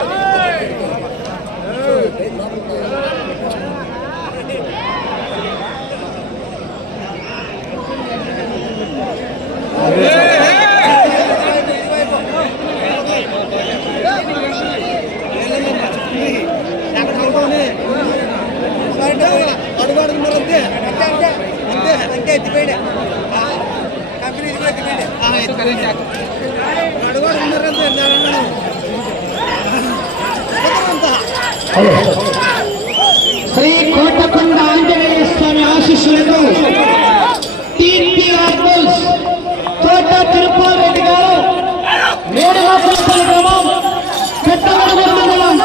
అడుగు తిరుపతి రెడ్డి గారు మేడమాపల్లి గ్రామం పెద్దవరగూరు మండలం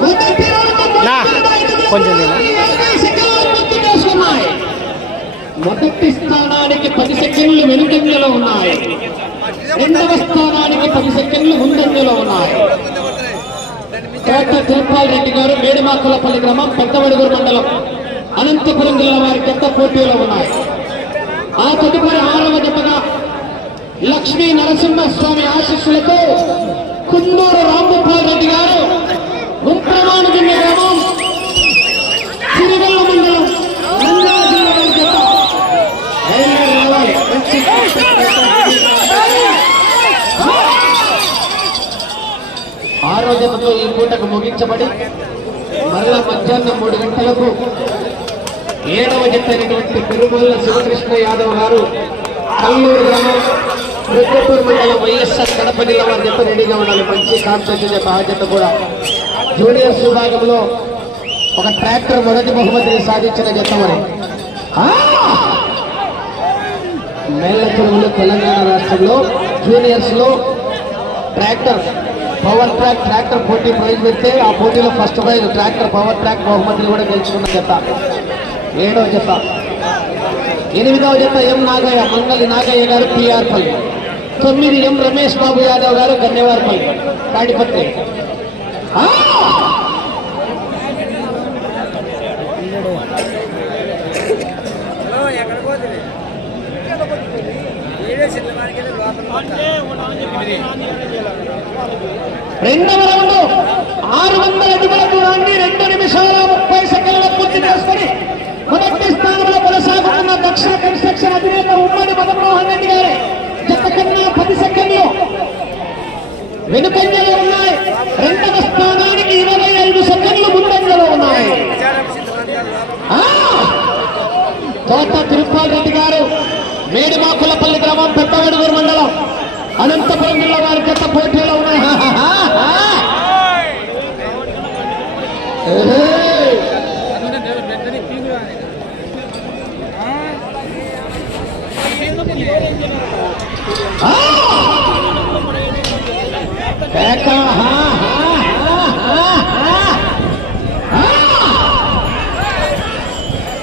మొదటి రౌండ్ కొంచెం ఉన్నాయి. మొదటి స్థానానికి పది సెకండ్లు వెనుకంజలో ఉన్నాయి రెండవ స్థానానికి పది సెకండ్లు ముందంజలో ఉన్నాయి. కోట తిరుపాల్ రెడ్డి గారు మేడిమాకులపల్లి గ్రామం పెద్దవడుగురు మండలం అనంతపురం జిల్లా వారి పెద్ద పోటీలో ఉన్నాయి. ఆ తదుపరి ఆరవ జతగా లక్ష్మీ నరసింహస్వామి ఆశీస్సులతో కుందూరు రాంగోపాల్ రెడ్డి గారు పూటకు ముగించబడి మరలా మధ్యాహ్నం మూడు గంటలకు ఏడవ జత అయినటువంటి తిరుమల శివకృష్ణ యాదవ్ గారు కల్లూరు గ్రామం రుద్రపూర్ మండలం వైఎస్ఆర్ కడప జిల్లా వారి రెడీగా ఉండాలి. మంచి కాన్సెప్ట్ జత ఆ కూడా. జూనియర్స్ విభాగంలో ఒక ట్రాక్టర్ మొదటి బహుమతిని సాధించిన జత మరి. తెలంగాణ రాష్ట్రంలో జూనియర్స్లో ట్రాక్టర్ పవర్ ట్రాక్ ట్రాక్టర్ పోటీ ప్రైజ్ పెడితే ఆ పోటీలో first prize tractor power track బహుమతులు కూడా గెలుచుకున్న జత. ఏడవ జత. ఎనిమిదవ జత ఎం నాగయ్య మంగళి నాగయ్య గారు పిఆర్ పల్లి. తొమ్మిది ఎం రమేష్ బాబు యాదవ్ గారు గన్నేవారిపల్లి తాడిపత్రి. రెండవ రౌండ్ ఆరు వందల అడుగుల దూరాన్ని రెండు నిమిషాల ముప్పై సెకండ్ల పూర్తి చేసుకొని మొదటి స్థానంలో కొనసాగుతున్న దక్షిణ కన్స్ట్రక్షన్ అధినేత ఉమ్మడి మదన్మోహన్ రెడ్డి గారి. జత కన్నా పది సెకండ్లు వెనుకంజలో ఉన్నాయి. రెండవ స్థానానికి ఇరవై ఐదు సెకండ్లు ముందంజలో ఉన్నాయి. కోట తిరుపాల్ రెడ్డి గారు మేడిమాకులపల్లి గ్రామం పెద్దవడుగురు మండలం అనంతపురం జిల్లా వారి జత పోటీలో ఉన్నాయి.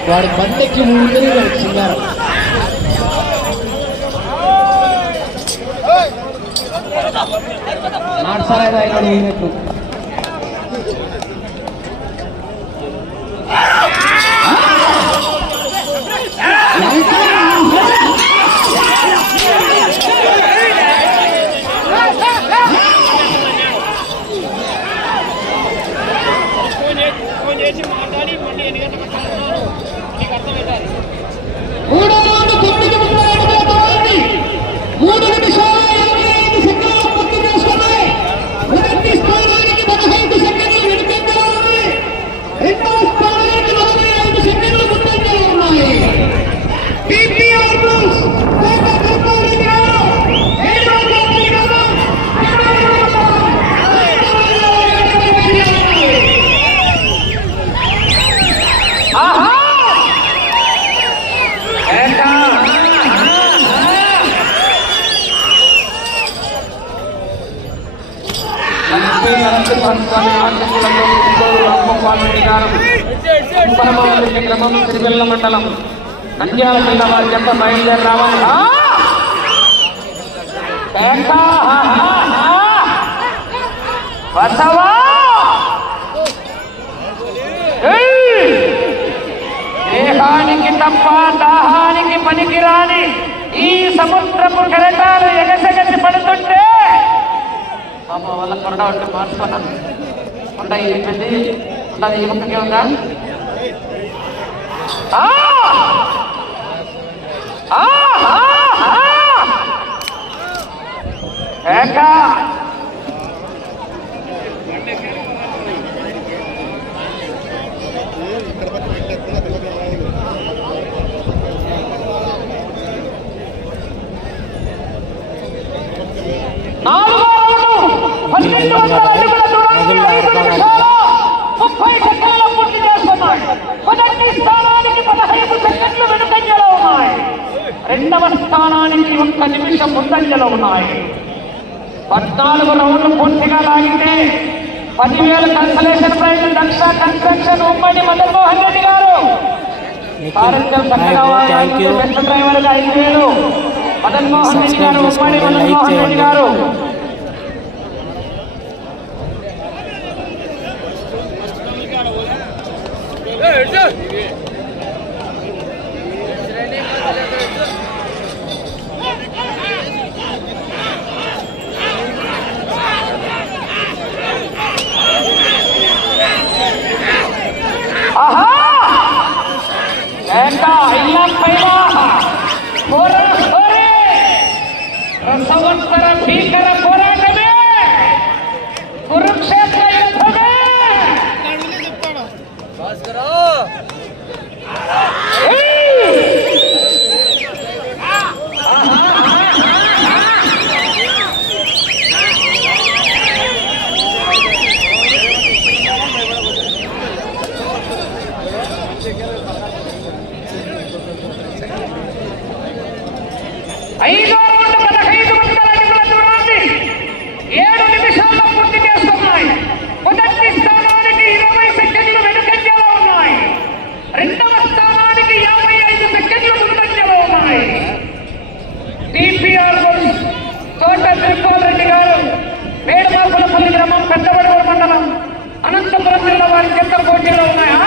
వాడి బండెక్కి ముందు చిన్నారు నాటుసారా ఆయన పోయినట్టు మూడో జిల్లా వారి జత బయలుదేరి రావాలి దేహానికి తప్ప దాహానికి పనికిరాని ఈ సముద్రపు కెరటాలు ఎగసెగసి పడుతుంటే పాప వల్ల కొరడ ఉంటే మార్చుకున్నాను కొండ చెప్పింది కొండ ఈ ఉందా నాలుగు పన్నెండు వందల అడుగుల ఐదు నిమిషాలు ముప్పై సెకండ్ల పూర్తి చేస్తున్నాయి మొదటి స్థానానికి పదహైదు సెకండ్లు వెనుకంజలో ఉన్నాయి రెండవ స్థానానికి ఒక్క ముందంజలో ఉన్నాయి. పద్నాలుగు రౌండ్లు పూర్తిగా లాగితే పదివేల కన్సలేషన్ ప్రైజ్ దక్ష కన్స్ట్రక్షన్ ఉమ్మడి మదన్ మోహన్ రెడ్డి గారు. డ్రైవర్గా ఐదు వేలు. మదన్ మోహన్ రెడ్డి గారు ఉమ్మడి మదన్ మోహన్ రెడ్డి గారు. ఆహా! రసవత్తర భీకర పోరాటమే కురుక్షేత్ర యుద్ధమే ఏయ్! ఐదో రౌండ్ పదహైదు వందల అడుగుల దూరాన్ని ఏడు నిమిషాల్లో పూర్తి చేస్తున్నాయి మొదటి స్థానానికి ఇరవై సెకండ్లు వెనుకంజలో ఉన్నాయి రెండవ స్థానానికి యాభై ఐదు సెకండ్లు ముందంజలో ఉన్నాయి టిపిఆర్ తోట తిరుపతి రెడ్డి గారు మేడమాకులపల్లి గ్రామం పెద్దవడూరు మండలం అనంతపురం జిల్లా వారి చెత్త ఉన్నాయా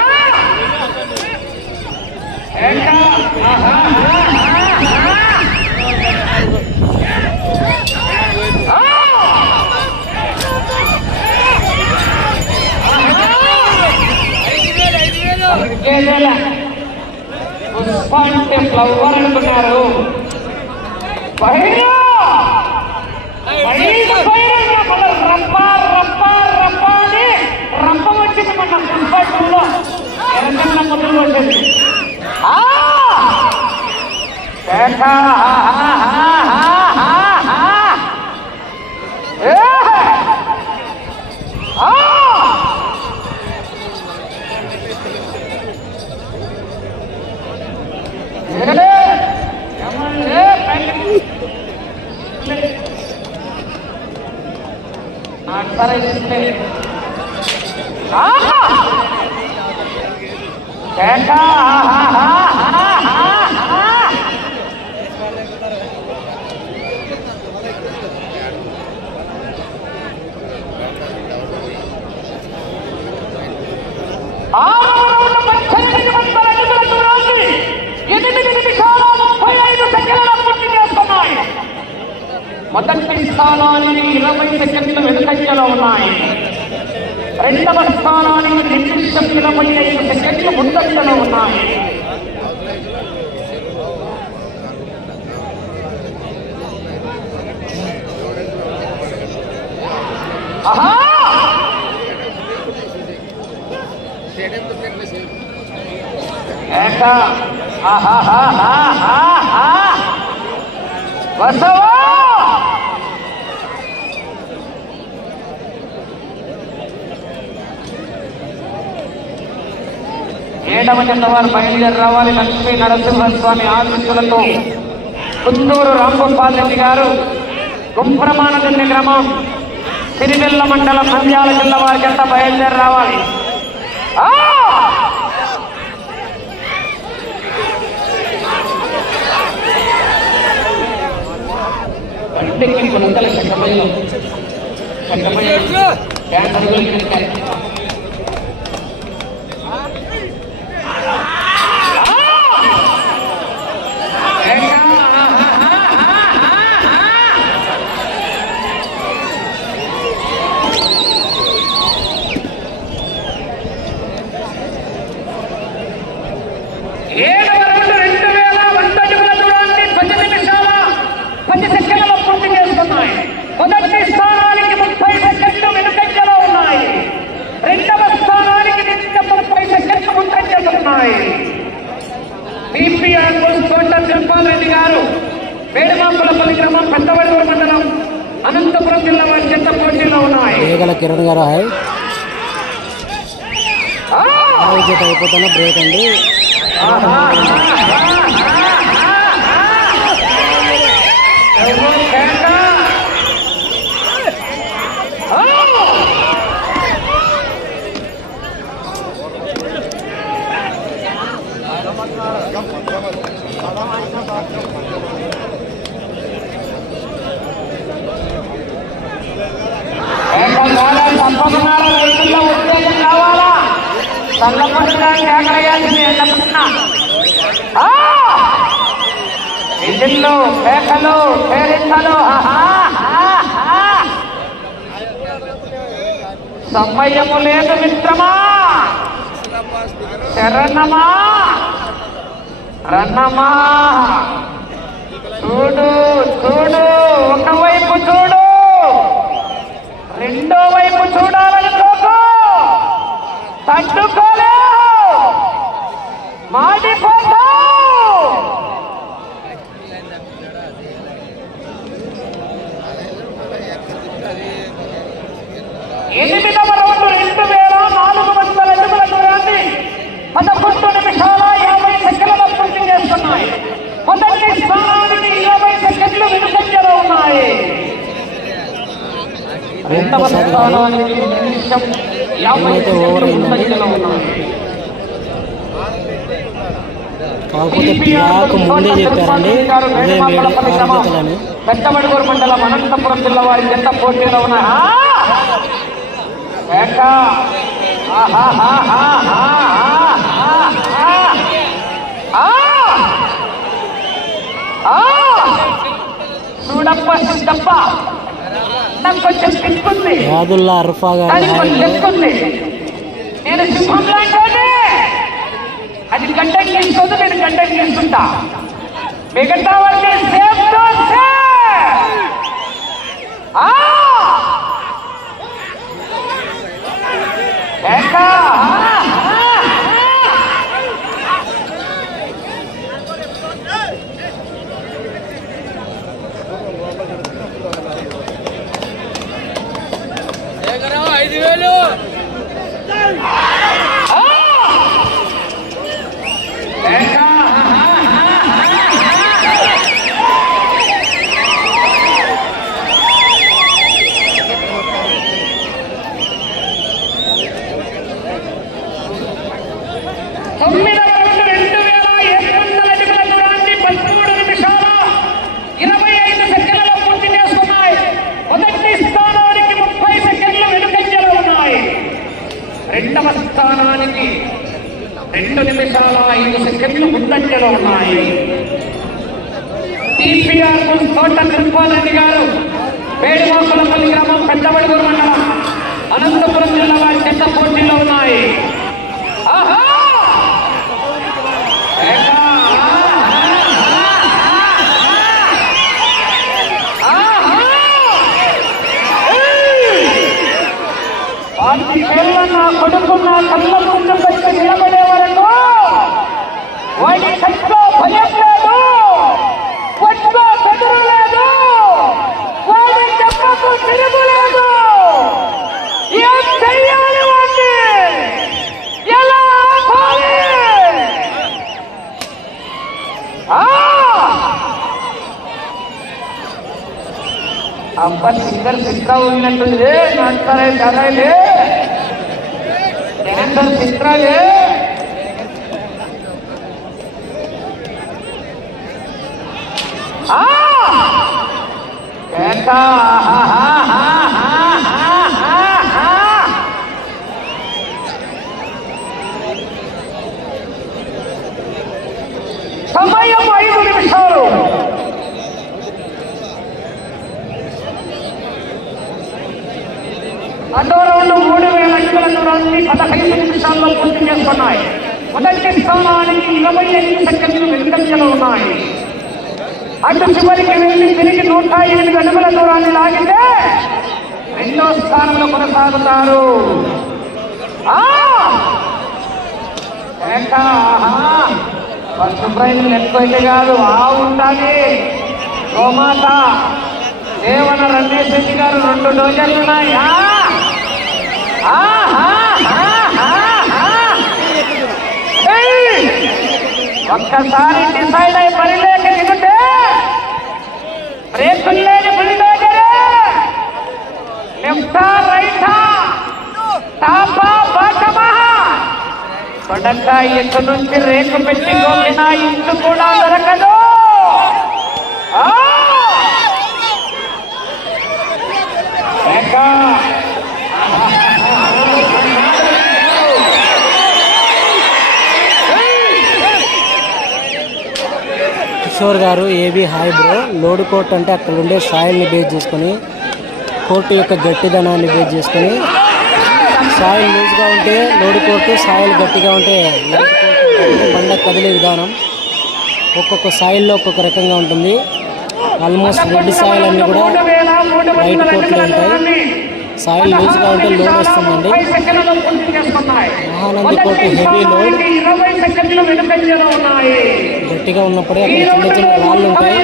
ఉన్నాయి పుష్ప అంటే ఫ్లవర్ అనుకున్నారు పైన ఐదు పైన మన రప్ప రప్ప రప్ప అని రంప వచ్చింది మన పుష్పంలో ఎరకన్న ముద్రలు వచ్చింది ఆ! కేక, హా, హా, హా, హా, హా, హా. ఏ! ఆ! ఏ! ఏ! పైకి. అక్షరైతే ఆహా కేక ఆహా ఆహా ఆరవ రౌండ్ పద్దెనిమిది వందల అడుగుల దూరాన్ని ఎనిమిది నిమిషాల ముప్పై ఐదు సెకండ్ల పూర్తి చేస్తున్నాయి మొదటి స్థానానికి ఇరవై సెకండ్లు వెనుకంజలో ఉన్నాయి. రెండవ స్థానానికి నిర్దిష్టం ఇరవై ఐదు సెకండ్లు ముందంజలో ఉన్నాయి. ఆహా! ఆహా ఆహా ఆహా ఏడవ జత వారు బయలుదేరి రావాలి. లక్ష్మీ నరసింహస్వామి ఆశీస్సులతో. కుందూరు రాంగోపాల్ రెడ్డి గారు గుంప్రమాణదిండి గ్రామం సిరివెల్ల మండలం నంద్యాల జిల్లా వారి జత బయలుదేరి రావాలి. చెక్కబయ్య రెండు అడుగులు వెనకాలి. ఏడవ రౌండ్ రెండు వేల వంద అడుగుల దూరాన్ని పది నిమిషాల పది సెకండ్ల పూర్తి చేస్తున్నాయి మొదటి స్థానానికి ముప్పై సెకండ్లు వెనుకంజలో ఉన్నాయి రెండవ స్థానానికి నిత్య ముప్పై సెకండ్లు ముందంజలున్నాయి బీపీఆర్ తోట తిరుపాల్ రెడ్డి గారు వేడుమాకులపల్లి గ్రామం పెద్దవడూరు మండలం అనంతపురం జిల్లా వారి చెత్త పోటీలో ఉన్నాయి. వేగల కిరణ్ గారు హాయ్ జత అయిపోతున్న బ్రేక్ అండి సంపదనాల రైతుల్లో ఉద్యోగం కావాలా చల్లపట్టడానికి ఆగ్రహాల్సి ఎండపడుతున్నా ఇంజిన్లు పేకలు పేరింతలు సమయము లేదు మిత్రమా శరణమా రన్నమా చూడు చూడు ఒకవైపు చూడు రెండో వైపు చూడాలని కోకు తట్టుకోలేవు మాడిపోతావు ఎనిమిదవ రౌండ్ రెండు వేల నాలుగు వందల అడుగుల దూరాన్ని పదకొండు నిమిషాల యాభై సెకండ్ల పూర్తి చేస్తున్నాయి మొదటి స్థానానికి ఇరవై సెకండ్లు వెనుకంజలో ఉన్నాయి రెండవ స్థానానికి నిమిషం యాభై ఏమైతే ఓవర్ సెకండ్లు అయిందండి? ముందంజలో ఉన్నాయి కాకపోతే పియాకు ముందే చెప్పారండి. ఉదయం ఏడు ఆరు జతలని పెద్దమడుగురు మండలం అనంతపురం జిల్లా వారి పోటీలో! చూడప్ప నాకు కొంచెం అర్ఫా గారు తెచ్చుకుంది నేను సింహం లాంటి అది గడ్డకి తీసుకోదు నేను గడ్డకి తీసుకుంటా మిగతా వచ్చే సేఫ్ టు సేఫ్. ఆ! ఏక! ఆ! ఆ! ఏక! తొమ్మిదవ రౌండ్ రెండు వేల ఏడు వందల అడుగుల దూరాన్ని పదమూడు నిమిషాల ఇరవై ఐదు సెకండ్లలో పూర్తి చేసుకున్నాయి మొదటి స్థానానికి ముప్పై సెకండ్లు వెనుకంజలో ఉన్నాయి రెండవ స్థానానికి రెండు నిమిషాల చెట్లు సెకండ్లు ముందంజలో ఉన్నాయి. టీపీఆర్ తోట తిరుపాలరెడ్డి గారు. వేడుమాకులపల్లి గ్రామం పెద్దబడుగురు మండలం. అనంతపురం జిల్లా వారి చెత్త పోటీలో ఉన్నాయి. ఆహా! ఏక! ఆహా! కళ్ళ ముందు పెట్టి నిలబడే వాడి కంట్లో భయం లేదు ఒంట్లో బెదురు లేదు వాడి దెబ్బకు తిరుగు లేదు ఏం చెయ్యాలి వాడిని ఎలా ఆపాలి ఆ! అబ్బా సింగర్ చిత్ర ఉన్నట్టుంది నడతారే చదవలే డాన్సర్ చిత్రాలే సమయం ఐదు నిమిషాలు అటోరౌండ్ మూడు వేల అడుగుల దూరాన్ని పదహైదు నిమిషాల్లో పూర్తి చేస్తున్నాయి మొదటి స్థానానికి ఇరవై ఐదు సెకండ్లు వెనుకంజలో ఉన్నాయి. అటు చివరికి వెళ్ళి తిరిగి నూట ఎనిమిది అడుగుల దూరాన్ని లాగితే రెండో స్థానంలో కొనసాగుతారు. ఆ! ఏక, ఆహా. ఫస్ట్ ప్రైజ్ ఎక్కువ కాదు ఆ ఉండాలి. గోమాత దేవన రంగేష్ రెడ్డి గారు రెండు డోజర్లు ఉన్నాయా. ఒక్కసారి డిసైడ్ అయి పని లేక బ్రేకులు లేని బుల్డోజరే లెఫ్టా రైటా టాపా బాటమా కొడకాయ ఎత్తు నుంచి రేకు పెట్టి గోకిన ఇంటు కూడా దొరకదు. ఆ! ఏక. కిషోర్ గారు ఏబీ హాయ్ బ్రో. లోడ్ కోట్ అంటే అక్కడ ఉండే సాయిల్ని బేస్ చేసుకొని కోర్టు యొక్క గట్టిదనాన్ని బేస్ చేసుకొని సాయిల్ లూజ్గా ఉంటే లోడ్ కోర్టు సాయిల్ గట్టిగా ఉంటే బండ కదిలే విధానం. ఒక్కొక్క సాయిల్లో ఒక్కొక్క రకంగా ఉంటుంది. ఆల్మోస్ట్ రెడ్ సాయిల్ అన్నీ కూడా వైట్ వేల ఉంటాయి. సాయిల్ లూజ్గా ఉంటే లోడ్ వస్తుందండి. Mahanandi court heavy load. గట్టిగా ఉన్నప్పుడే అక్కడ చిన్న చిన్న రాళ్ళు ఉంటాయి.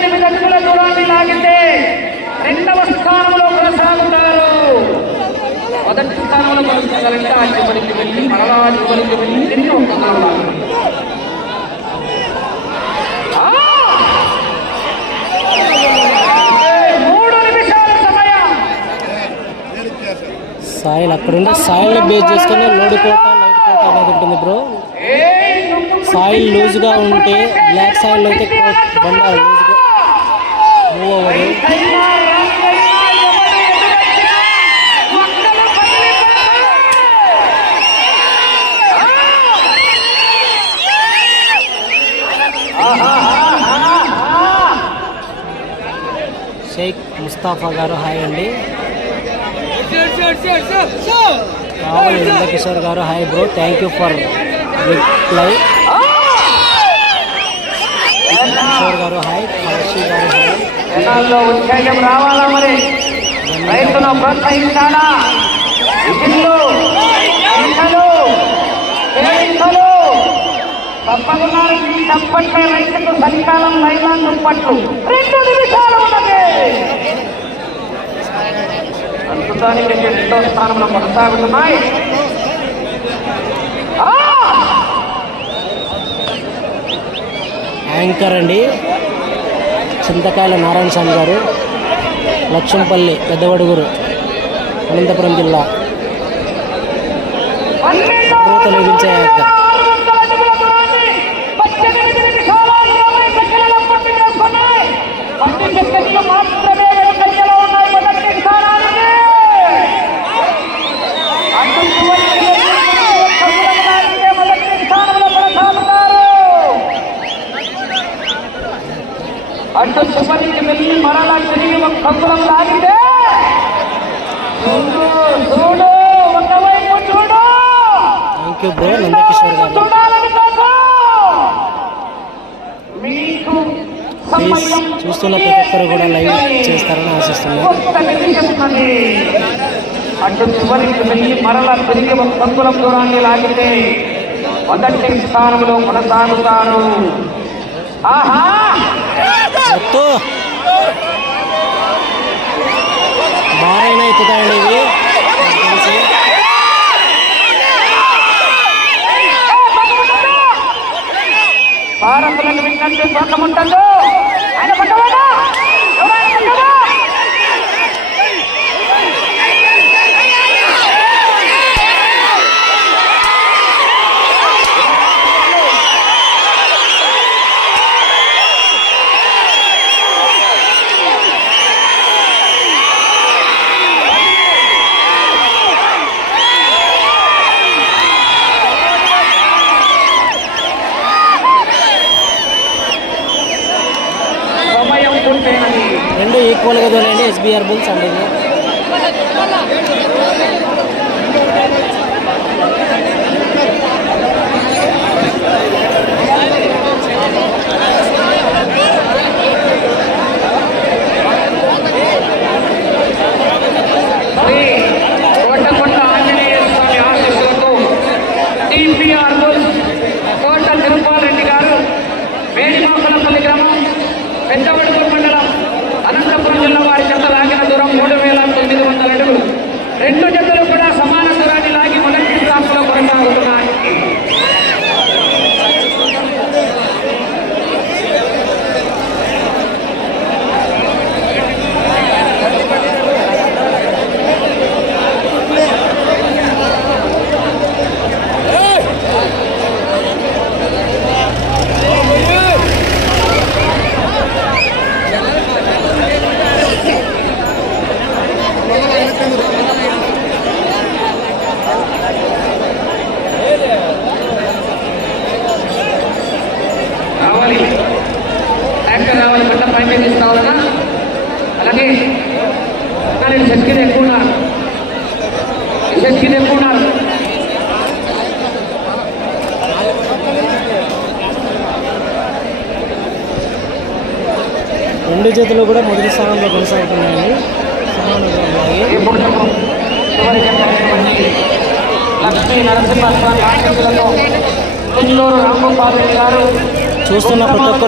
మొదటి స్థానంలో కొనసాగాలంటే ఆ చివరికి వెళ్ళి మరలా చివరికి వెళ్ళి తిరిగి ఆ! ఏ, మూడు నిమిషాల సమయం సాయిల్ అక్కడ ఉండే సాయిల్ని బేస్ చేసుకుని లోడ్ కోట లైట్ కోట అనేది ఉంటుంది బ్రో సాయిల్ లూజ్గా ఉంటే బ్లాక్ సాయిల్ అయితే బండ లూజ్గా మూవ్ అవ్వదు షేక్ ముస్తాఫా గారు హాయ్ అండి. రావుల నందకిషోర్ గారు hi bro thank you for reply Kishore గారు హాయ్ కౌశి గారు హాయ్ జనాల్లో రావాలా మరి రైతును ప్రోత్సహించాలా తప్పకున్నారు తప్పట్లే రైతుకు సరికాలం లైలా దుప్పట్లు రెండు నిమిషాలు ఉన్నది ప్రస్తుతానికి రెండో స్థానంలో కొనసాగుతున్నాయి! యాంకర్ అండి. చింతకాయల నారాయణ స్వామి గారు లక్ష్మంపల్లి పెద్దవడుగురు అనంతపురం జిల్లా. లభించే యాంకర్ ఆరు వందల అడుగుల దూరాన్ని పద్దెనిమిది నిమిషాల ఇరవై సెకండ్లలో పూర్తి చేసుకున్నాయి. పది సెకండ్లు మాత్రమే వెనుకంజలో ఉన్నాయి మొదటి స్థానానికి. అటు చివరికి వెళ్ళి ఒక్క దూరం దాటితే మొదటి స్థానంలో కొనసాగుతారు. అటు చివరికి వెళ్ళి ఒక కంగులం లాగితే చూడు ఒకవైపు చూడు. ప్లీజ్ చూస్తున్న ప్రతి ఒక్కరు కూడా లైవ్ చేస్తారని ఆశిస్తున్నాను. అటు చివరికి వెళ్ళి మరలా తిరిగి ఒక కంగులం దూరాన్ని లాగితే మొదటి స్థానంలో కొనసాగుతారు. ఆహా! ఎత్తు బారైనా ఎత్తుతాయండి ఇవి నాకు తెలిసి. భారతులకు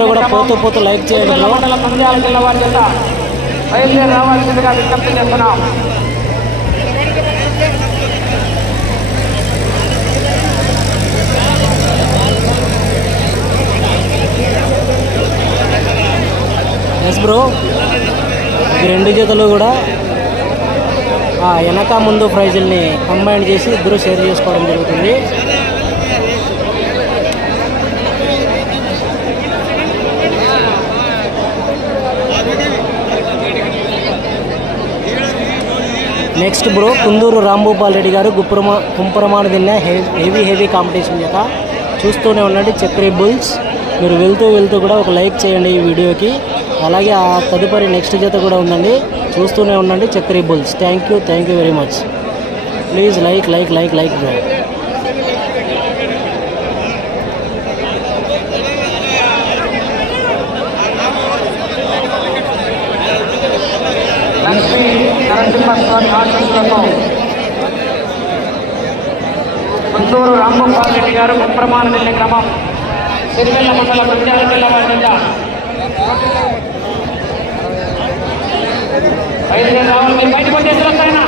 అందరూ కూడా పోతూ పోతూ లైక్ చేయండి రావాల్సిందిగా విజ్ఞప్తి చేస్తున్నాం ఎస్ బ్రో ఈ రెండు జతలు కూడా ఆ వెనక ముందు ప్రైజుల్ని కంబైన్ చేసి ఇద్దరు షేర్ చేసుకోవడం జరుగుతుంది. నెక్స్ట్ బ్రో కుందూరు రాంభూపాల్ రెడ్డి గారు గుప్పురమా కుంపరమాన తిన్న హెవీ హెవీ కాంపిటీషన్ చేత చూస్తూనే ఉండండి చక్రీ బుల్స్. మీరు వెళ్తూ వెళ్తూ కూడా ఒక లైక్ చేయండి ఈ వీడియోకి. అలాగే ఆ తదుపరి నెక్స్ట్ జత కూడా ఉందండి. చూస్తూనే ఉండండి Chakri bulls. Thank you thank you very much. Please like like like like bro. Lakshmi Narasimhaswamy Puttur Muttur Reddy గారు ముప్రమాణ వెళ్ళే క్రమం సిరివెల్ల మండల ప్రత్యేక జిల్లా ఐదు రావాలి మీరు బయటకు వచ్చేసి వస్తాయన్నా